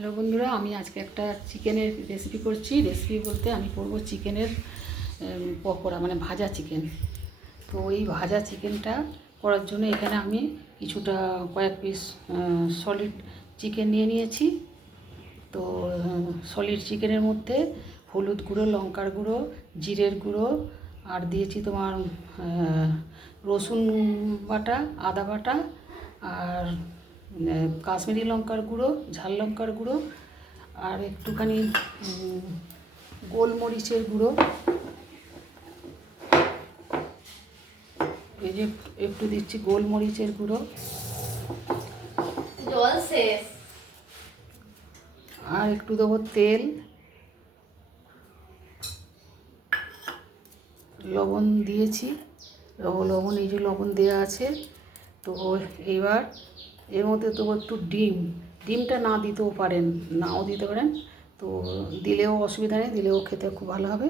Hello বন্ধুরা, আমি আজকে একটা চিকেনের রেসিপি করছি। রেসিপি বলতে আমি করব চিকেনের পকোড়া, মানে ভাজা চিকেন। তো এই ভাজা চিকেনটা করার জন্য এখানে আমি কিছুটা কয়েক পিস সলিড চিকেন নিয়ে নিয়েছি। তো সলিড চিকেনের মধ্যে হলুদ গুঁড়ো, লঙ্কার গুঁড়ো, জিরের গুঁড়ো, আর দিয়েছি তোমার রসুন বাটা, আদা বাটা, আর কাশ্মীরি লঙ্কার গুঁড়ো, ঝাল লঙ্কার গুঁড়ো, আর একটুখানি গোলমরিচের গুঁড়ো। এই যে একটু দিচ্ছি গোলমরিচের গুঁড়ো, জল শেষ। আর একটু দেবো তেল, লবণ দিয়েছি, লবণ এই যে লবণ দেওয়া আছে। তো এবার এর মধ্যে দেবো একটু ডিমটা না দিতেও পারেন, নাও দিতে পারেন, তো দিলেও অসুবিধা নেই, দিলেও খেতে খুব ভালো হবে।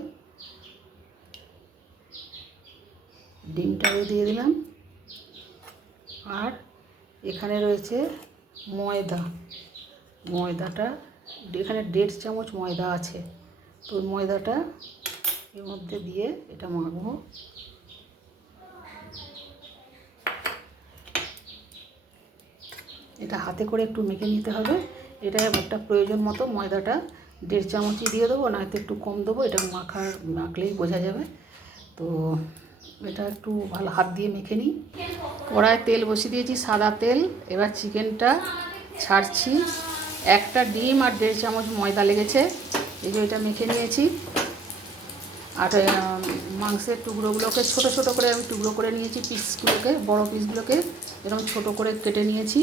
ডিমটাও দিয়ে দিলাম। আর এখানে রয়েছে ময়দাটা এখানে 1.5 চামচ ময়দা আছে। তো ময়দাটা এর মধ্যে দিয়ে এটা মাখবো। এটা হাতে করে একটু মেখে নিতে হবে। এটা একটা প্রয়োজন মতো ময়দাটা 1.5 চামচই দিয়ে দেবো, না হয়তো একটু কম দেবো, এটা মাখলেই বোঝা যাবে। তো এটা একটু ভালো হাত দিয়ে মেখে নিই। কড়ায় তেল বসিয়ে দিয়েছি, সাদা তেল। এবার চিকেনটা ছাড়ছি। একটা ডিম আর 1.5 চামচ ময়দা লেগেছে, এই যে এটা মেখে নিয়েছি। আর মাংসের টুকরোগুলোকে ছোটো ছোটো করে আমি টুকরো করে নিয়েছি, পিসগুলোকে, বড় পিসগুলোকে এরকম ছোটো করে কেটে নিয়েছি।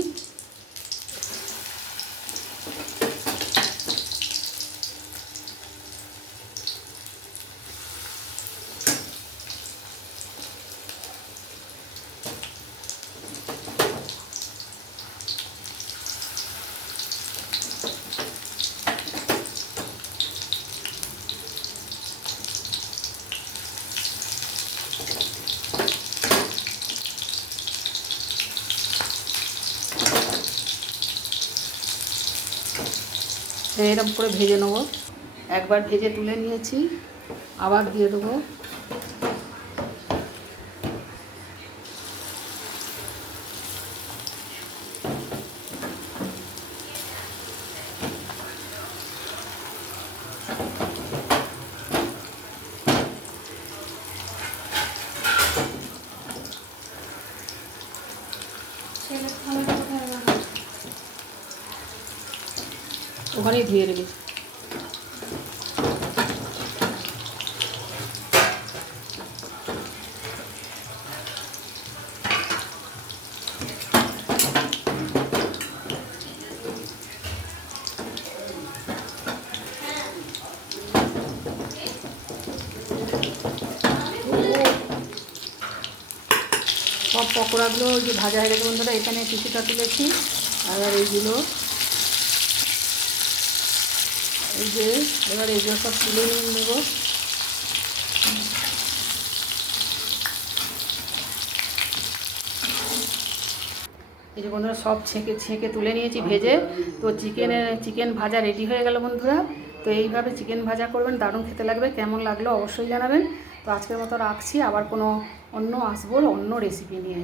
এরকম করে ভেজে নেবো। একবার ভেজে তুলে নিয়েছি, আবার দিয়ে দেবো। ওখানেই ধুয়ে রেখেছি। সব পকোড়াগুলো যে ভাজা হয়ে গেছে বন্ধুরা, এখানে কিছুটা তুলেছি। আর এইগুলো, এই যে এবার এইগুলো সব তুলে নিয়ে নেব। এই যে বন্ধুরা সব ছেঁকে তুলে নিয়েছি ভেজে। তো চিকেন ভাজা রেডি হয়ে গেল বন্ধুরা। তো এইভাবে চিকেন ভাজা করবেন, দারুণ খেতে লাগবে। কেমন লাগলো অবশ্যই জানাবেন। তো আজকের মতো রাখছি, আবার কোনো অন্য আসবো অন্য রেসিপি নিয়ে।